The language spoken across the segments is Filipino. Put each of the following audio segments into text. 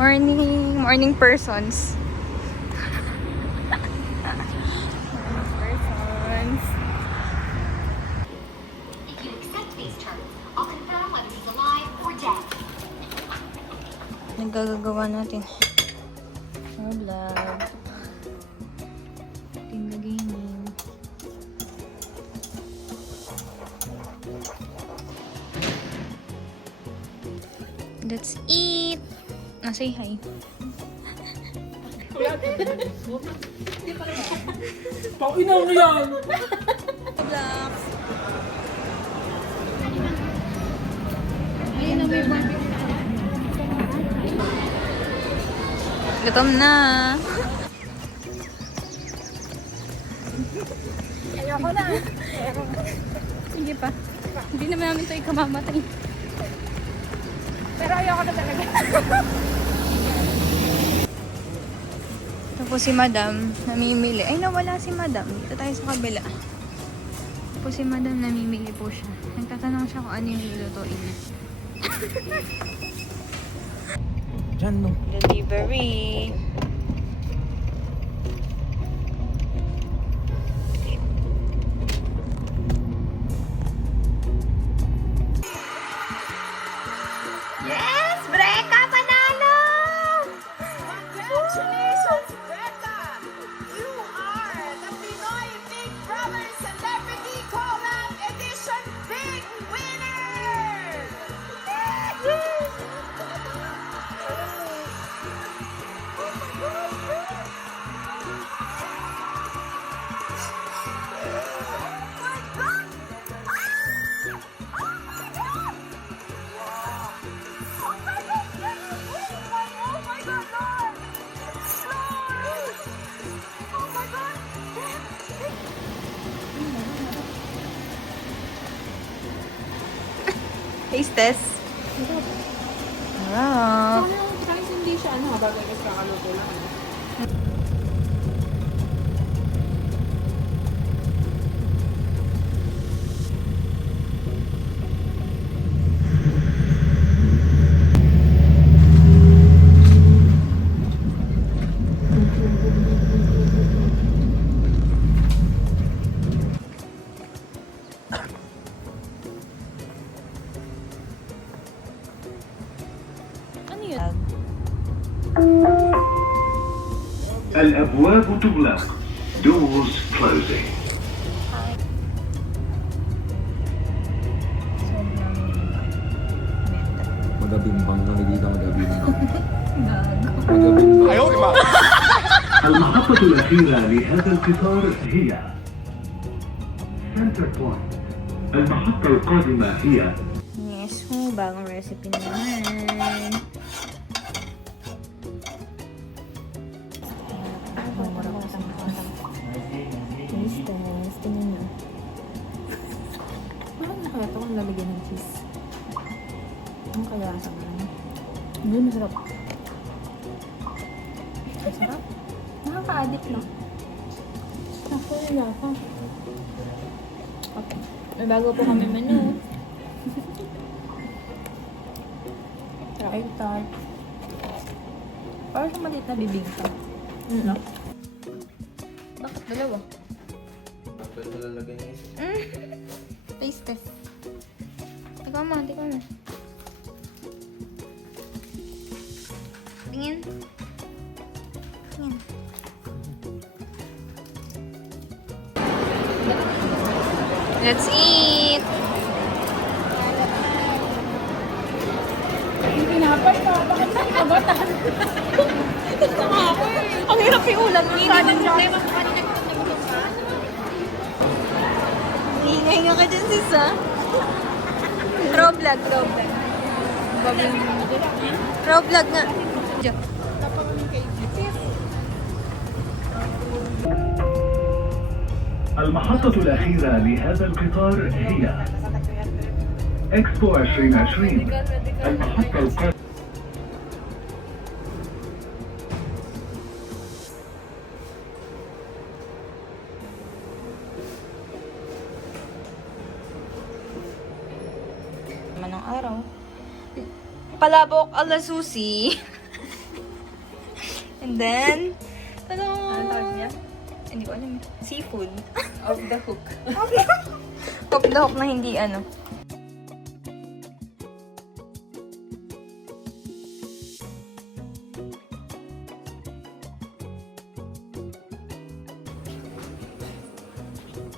Morning. Morning persons. Persons. If you accept these terms, I'll confirm whether he's alive or dead. Nagagagawa natin. Our vlog. Tinda gaming. Let's eat. Say hi. Pakina mo yan! Vlog. Gutom na. Ayoko na. Sige pa. Hindi naman namin ito ikamamatay. Pero ayoko na talaga. Tapos si Madam, namimili. Ay, nawala si Madam. Dito tayo sa kabila. Tapos si Madam, namimili po siya. Nagtatanong siya kung ano yung lulutuin niya. Diyan, no? Delivery. Yes! Breka, panalo! Congratulations, Greta! You are the Pinoy Big Brother Celebrity Collab Edition Big Winner! Taste test. Sarap. Kahit hindi siya, bagay kasi kakaluto lang. Ano yun? الأبواب تغلق. Doors closing. Magabimbang kami dito, magabimbang. Gago. Magabimbang. المحطة الأخيرة لهذا القطار هي سنتر بوينت. المحطة القادمة هي Yes, bagong recipe naman. Taste test. Tingnan nyo. Parang nakayata kung lalagyan ng cheese. Ang kaya sa mga. Hindi, masarap. Masarap. Nakaka-addict, no? Ako yung lasa. May bago po kami menu. Try tart. Parang sa maliit na bibig ka. No? Bakit dalawa? Pwede lalagay niya isa. Taste test. Ikaw mo, ikaw mo. Tingin. Tingin. Let's eat! Yung pinapay ka, bakit sa kabatan? Ang hirap yung ulam. Ingay nga ka dyan, sis, ha? Throw vlog, throw vlog. Throw vlog nga. Diyan. المحطة الأخيرة لهذا القطار هي إكسبو 2020. المحطة القادمة Naman ng araw. Palabok ala susi. And then, Ano tawag niya? hindi ko alam. Seafood. Off the hook. Off the hook na hindi ano.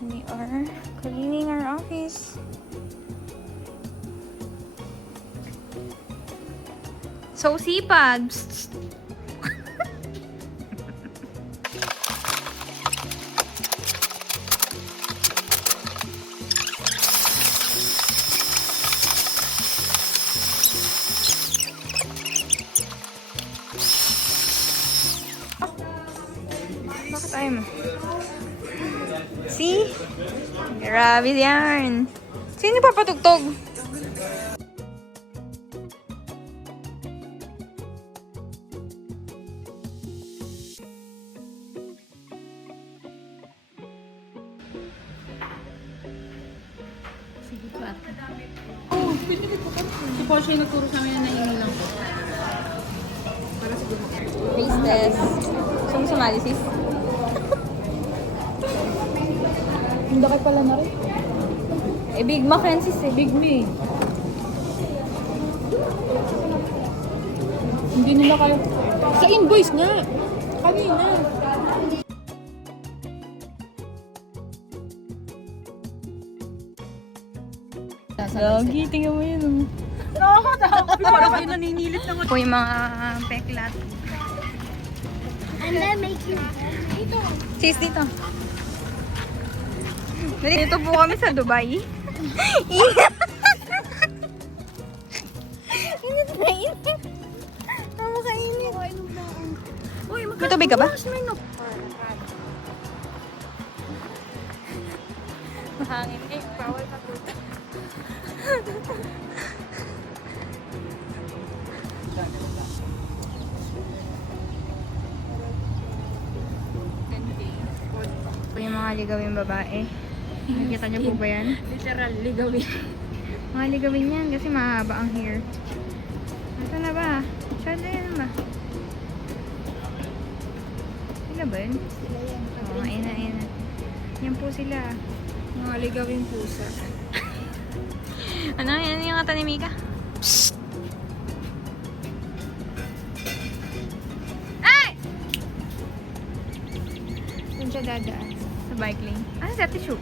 We are cleaning our office. So sipag. Bakit tayo mo? See? Grabe yan. Sino papatugtog? Si Porsche yung nagturo sa amin na naiilang ko. Face test. Gusto mo sumali, sis? Hindi kayo pala na rin. Eh, Big Mac yan, sis eh. Big me. Hindi nila kayo. Sa invoice nga. Kanina. Lagi, tingnan mo yun. Nakakatakot. Parang kayo naninilit na Po yung mga peklat. And then make you Sis, dito. Dito po kami sa Dubai. Init na init. Nakakainit. Uy, May tubig ka ba? Mahangin eh. Bawal ka po. Po yung mga ligawing babae. Nakikita niyo po ba yan? Literal, ligawin. Mga ligawin yan kasi mahaba ang hair. Ito na ba? Shadow yan ba? Sila ba yun? Oo, ayun na, ayun na. Yan po sila. Mga ligawin pusa. Ano? Yan yung kata ni Mika? Psst! Ay! Doon siya dadaan. Sa bike lane. Ano sa tissue?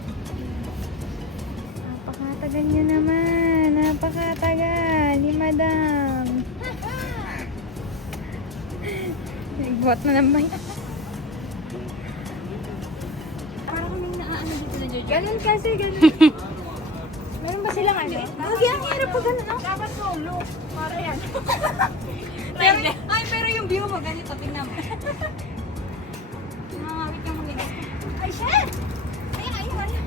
Napakatagal niyo naman. Napakatagal ni Madam. Nagbuhat na ng bike. Parang kami naaano dito na Jojo. Ganun kasi, ganun. Meron ba silang ano? Lagi ang hirap po ganun, no? Dapat solo. Para yan. Pero yung view mo, ganito, tingnan mo. Nakakawit yung mga ay, shit! Ayun, ayun, ayun.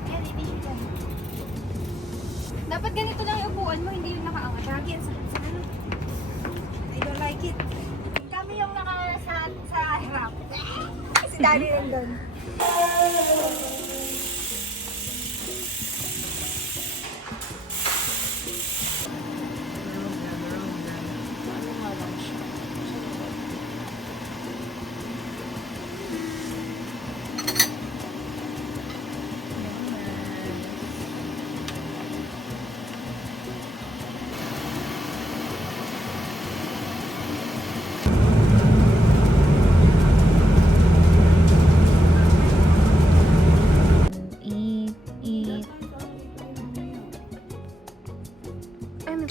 Ayan, hindi. Dapat ganito lang yung upuan mo, hindi yung nakaangat. Lagi yan sa ano. I don't like it. Kami yung sa hirap. Si Daddy rin doon. Eat. Ano?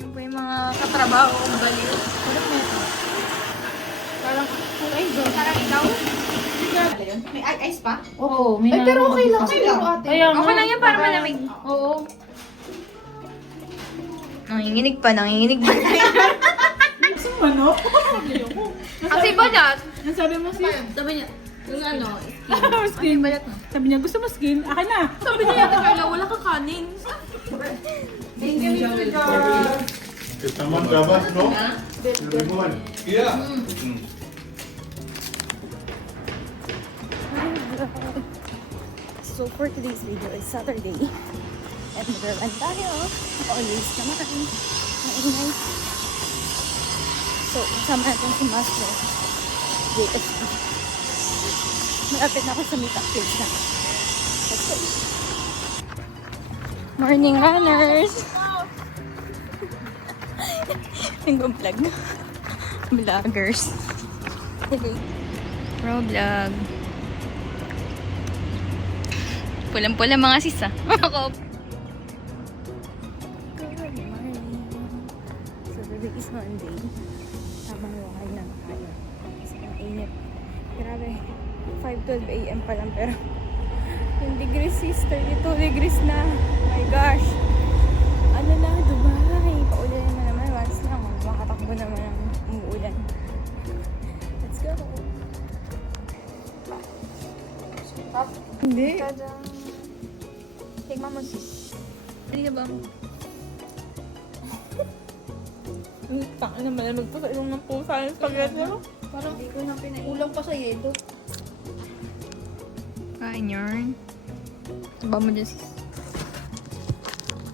Yung po yung mga katrabaho kong baliw. Parang, ay, go. Parang ikaw? May ice pa? Oo, may Ay, pero okay lang. Okay lang. Okay lang yan para malamig. Oo. Nanginginig pa. Manok? Kasi ba na? Ang sabi mo siya? Sabi niya, Yung ano, Skin. Sabi niya, gusto mo skin? Akin na. sabi niya yata Carla, wala kang kanin. Estamos grabando, ¿no? Igual. So for today's video is Saturday. At mag-run tayo. Always naman. Maingay. So, kasama natin si Master. Wait, malapit na ako sa meetup place na. Let's go. Morning runners! Tingong vlog. Vloggers. Pro vlog. Pulang-pula mga sis ah. Ako. Good morning. So today is Monday. Tamang wakay na tayo. Kasi ang init. Grabe. 5:12 AM pa lang pero yung degrees is 32 degrees na. My gosh. Ano na, Dubai. Paulan naman naman. Once lang. Makatakbo naman ang umuulan. Let's go. Hindi. Tingnan mo sis. Hindi na ba? Taka na malamig pa sa ilong ng pusa yung spaghetti. Parang di ko na pinaulang pa sa yelo. Kain yarn. Taba mo dyan sis.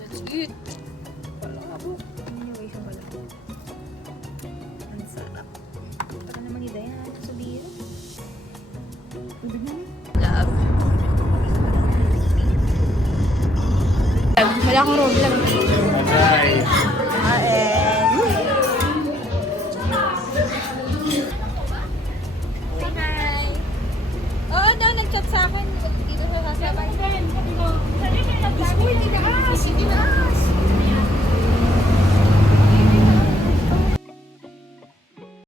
That's it. Anyway, siya pala. Ang sarap. Baka naman ni Diana ano sabihin. Love. Wala akong road lang. Bye. Kain.